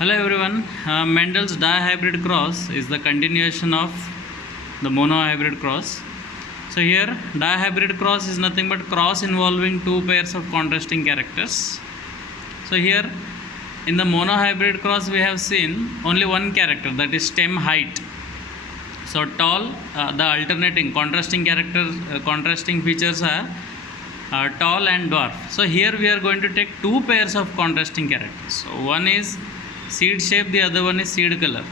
Hello everyone. Mendel's dihybrid cross is the continuation of the monohybrid cross. So here dihybrid cross is nothing but cross involving two pairs of contrasting characters. So here in the monohybrid cross we have seen only one character, that is stem height. So tall, the alternating contrasting contrasting features are tall and dwarf. So here we are going to take two pairs of contrasting characters. So one is seed shape, the other one is seed color.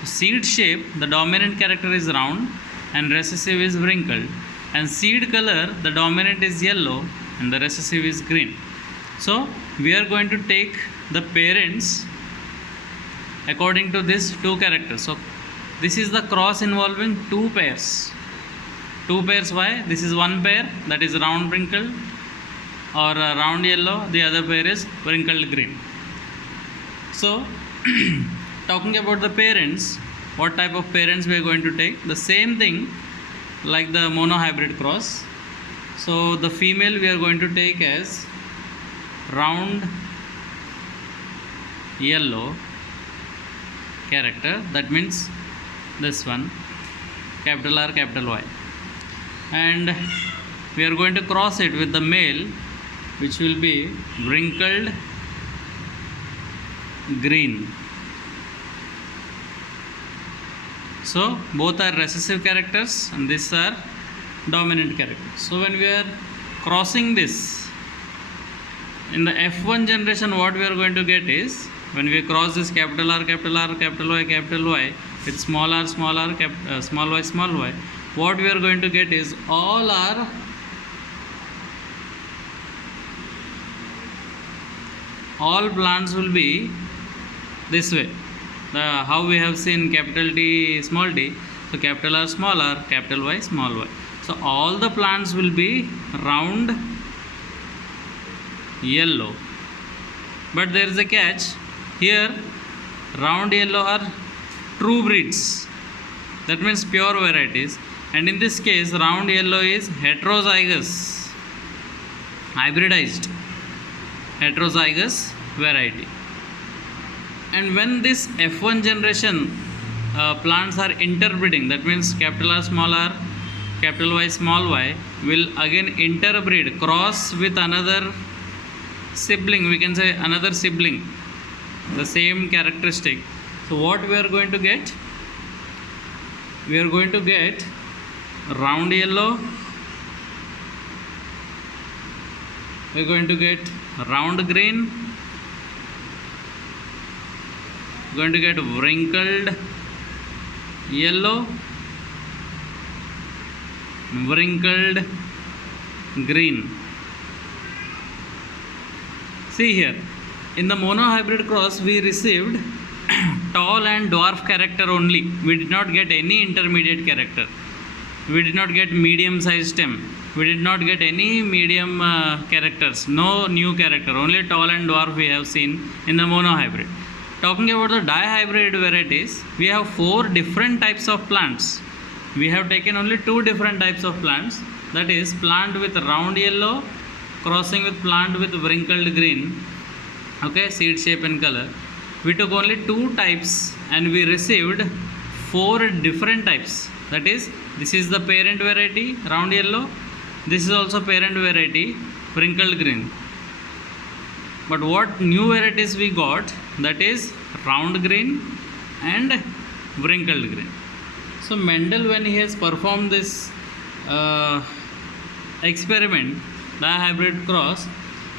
So seed shape, the dominant character is round and recessive is wrinkled, and seed color, the dominant is yellow and the recessive is green. So we are going to take the parents according to these two characters. So this is the cross involving two pairs. Two pairs, why? This is one pair, that is round wrinkled or round yellow, the other pair is wrinkled green. So talking about the parents, what type of parents we are going to take? The same thing like the monohybrid cross. So the female we are going to take as round yellow character, that means this one, capital R capital Y, and we are going to cross it with the male, which will be wrinkled green. So both are recessive characters and these are dominant characters. So when we are crossing this in the F1 generation, what we are going to get is, when we cross this capital R capital Y with small r small y, what we are going to get is all plants will be this way. How we have seen capital T small t, so capital R small r, capital Y small y. So all the plants will be round yellow, but there is a catch here. Round yellow are true breeds, that means pure varieties, and in this case round yellow is heterozygous, hybridized heterozygous variety. And when this F1 generation plants are interbreeding, that means capital R small r, capital Y small y will again interbreed, cross with another sibling, we can say another sibling, the same characteristic. So what we are going to get? We are going to get round yellow, we are going to get round green, going to get wrinkled yellow, wrinkled green. See here, in the monohybrid cross we received tall and dwarf character only. We did not get any intermediate character. We did not get medium sized stem. We did not get any medium characters. No new character. Only tall and dwarf we have seen in the monohybrid. Talking about the dihybrid varieties, we have four different types of plants. We have taken only two different types of plants, that is plant with round yellow crossing with plant with wrinkled green, okay, seed shape and color. We took only two types and we received four different types. That is, this is the parent variety round yellow, this is also parent variety wrinkled green. But what new varieties we got? That is round green and wrinkled green. So Mendel, when he has performed this experiment, dihybrid cross,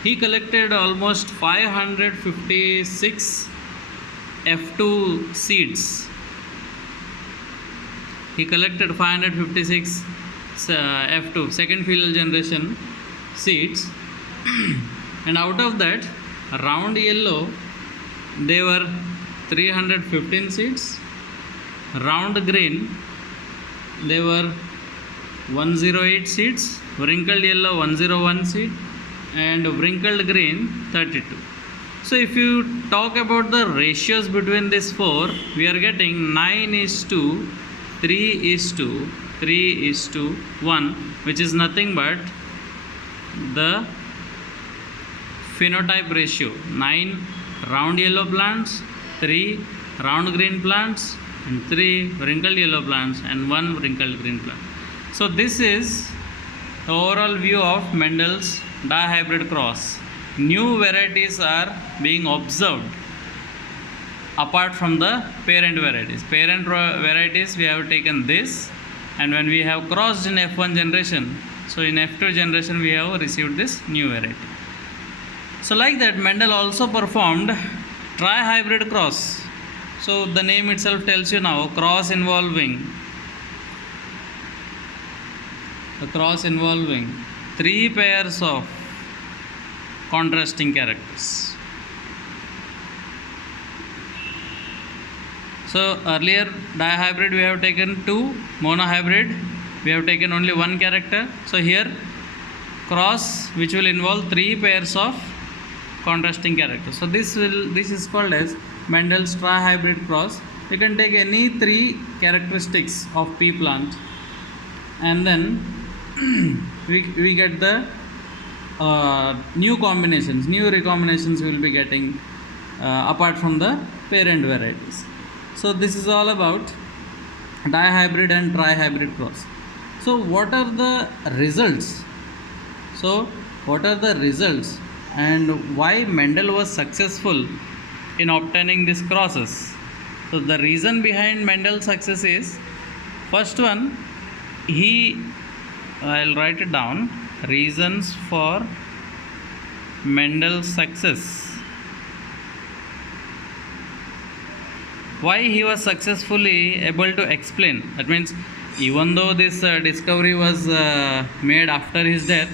he collected almost 556 F2 seeds. He collected 556 F2 second filial generation seeds and out of that round yellow they were 315 seeds, round green they were 108 seeds, wrinkled yellow 101 seed, and wrinkled green 32. So if you talk about the ratios between these four, we are getting 9:3:3:1, which is nothing but the phenotype ratio. 9 round yellow plants 3 round green plants and 3 wrinkled yellow plants and 1 wrinkled green plant. So this is the overall view of Mendel's dihybrid cross. New varieties are being observed apart from the parent varieties. Parent varieties we have taken this, and when we have crossed in F1 generation, so in F2 generation we have received this new variety. So like that, Mendel also performed trihybrid cross. So the name itself tells you now, cross involving 3 pairs of contrasting characters. So earlier dihybrid we have taken 2, monohybrid we have taken only 1 character. So here cross which will involve 3 pairs of contrasting characters. So this is called as Mendel's trihybrid cross. You can take any 3 characteristics of pea plant, and then we get the new combinations, new recombinations we will be getting apart from the parent varieties. So this is all about dihybrid and trihybrid cross. So what are the results? And why Mendel was successful in obtaining these crosses? So the reason behind Mendel's success is, first one, I'll write it down, reasons for Mendel's success. Why he was successfully able to explain. That means even though this discovery was made after his death,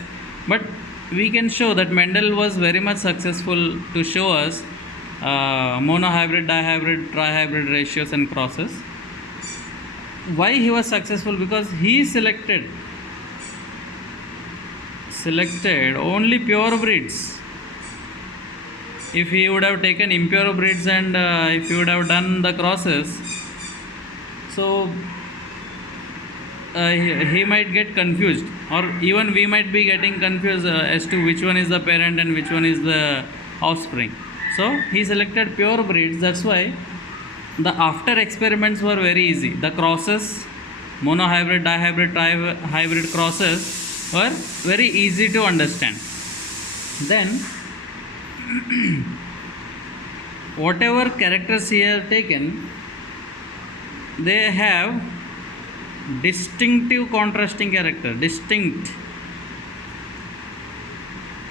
but we can show that Mendel was very much successful to show us monohybrid, dihybrid, trihybrid ratios and crosses. Why he was successful? Because he selected only pure breeds. If he would have taken impure breeds and if he would have done the crosses, so he might get confused, or even we might be getting confused as to which one is the parent and which one is the offspring. So he selected pure breeds. That's why the after experiments were very easy. The crosses, monohybrid, dihybrid, trihybrid crosses were very easy to understand. Then whatever characters he has taken, they have distinctive contrasting character, distinct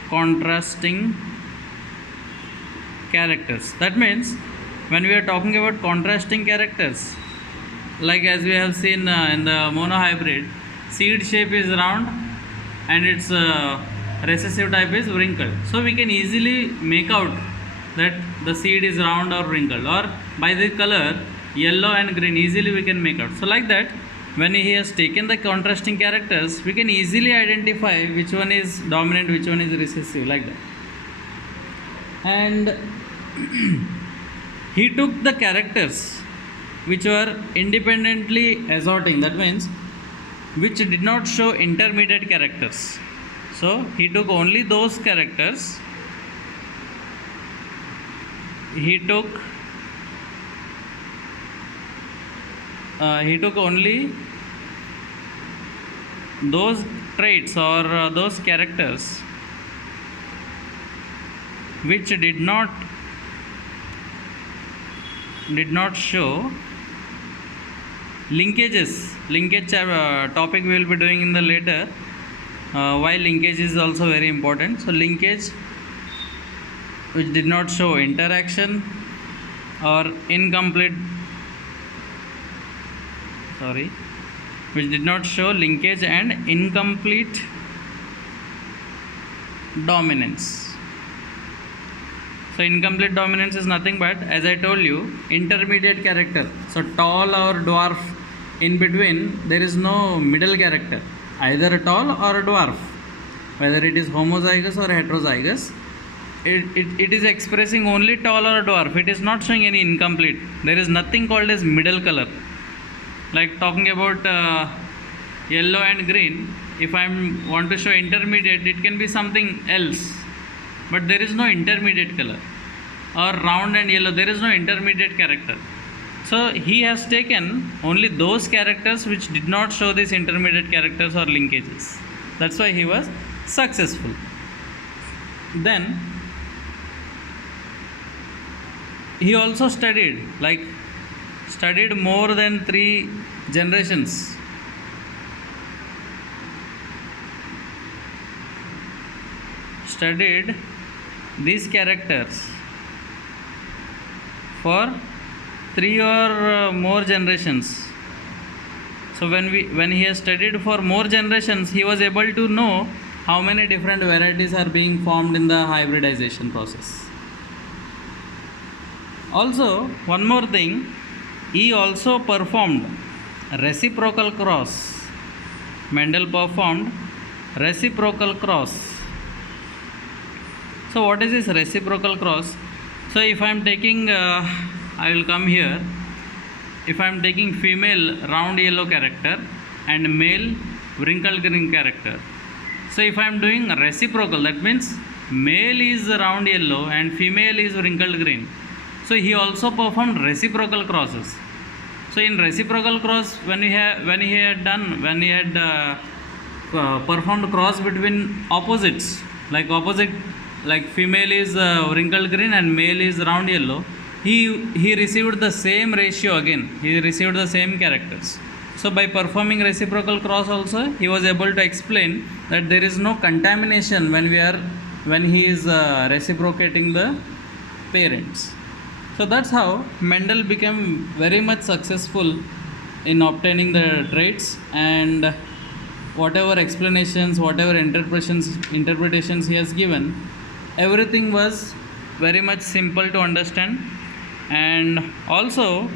contrasting characters. That means when we are talking about contrasting characters, like as we have seen in the monohybrid, seed shape is round and its recessive type is wrinkled. So we can easily make out that the seed is round or wrinkled, or by the color yellow and green easily we can make out. So like that, when he has taken the contrasting characters, we can easily identify which one is dominant, which one is recessive, like that. And he took the characters which were independently assorting, that means which did not show intermediate characters. So he took only those characters. He took only those traits or those characters which did not show linkages. Linkage topic we will be doing in the later. Why linkage is also very important. So linkage which did not show interaction or which did not show linkage and incomplete dominance. So incomplete dominance is nothing but, as I told you, intermediate character. So tall or dwarf, in between there is no middle character, either a tall or a dwarf. Whether it is homozygous or heterozygous, it is expressing only tall or dwarf. It is not showing any incomplete. There is nothing called as middle color. Like talking about yellow and green, if I want to show intermediate, it can be something else, but there is no intermediate color. or round and yellow. There is no intermediate character. So he has taken only those characters which did not show these intermediate characters or linkages. That's why he was successful. Then he also studied more than 3 generations. Studied these characters for 3 or more generations. So when he has studied for more generations, he was able to know how many different varieties are being formed in the hybridization process. Also, one more thing, he also performed reciprocal cross. Mendel performed reciprocal cross. So what is this reciprocal cross? So if I am taking, I will come here. If I am taking female round yellow character and male wrinkled green character. So if I am doing reciprocal, that means male is round yellow and female is wrinkled green. So he also performed reciprocal crosses. So in reciprocal cross, when he had performed cross between opposites, like female is wrinkled green and male is round yellow, he received the same ratio again. He received the same characters. So by performing reciprocal cross also, he was able to explain that there is no contamination when he is reciprocating the parents. So that's how Mendel became very much successful in obtaining the traits, and whatever explanations, whatever interpretations he has given, everything was very much simple to understand. And also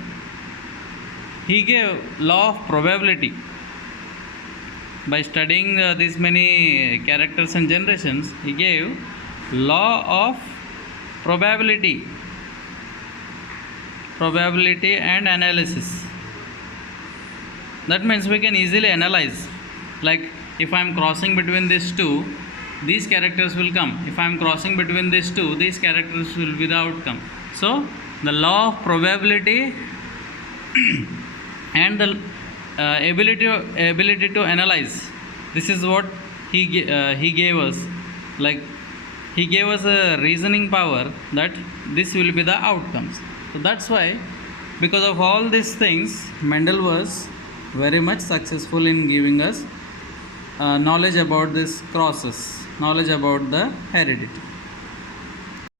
he gave law of probability. By studying these many characters and generations, he gave law of probability and analysis. That means we can easily analyze, like if I am crossing between these two, these characters will come. If I am crossing between these two, these characters will be the outcome. So the law of probability and the ability to analyze, this is what he gave us. Like he gave us a reasoning power that this will be the outcomes. So that's why, because of all these things, Mendel was very much successful in giving us knowledge about these crosses, knowledge about the heredity.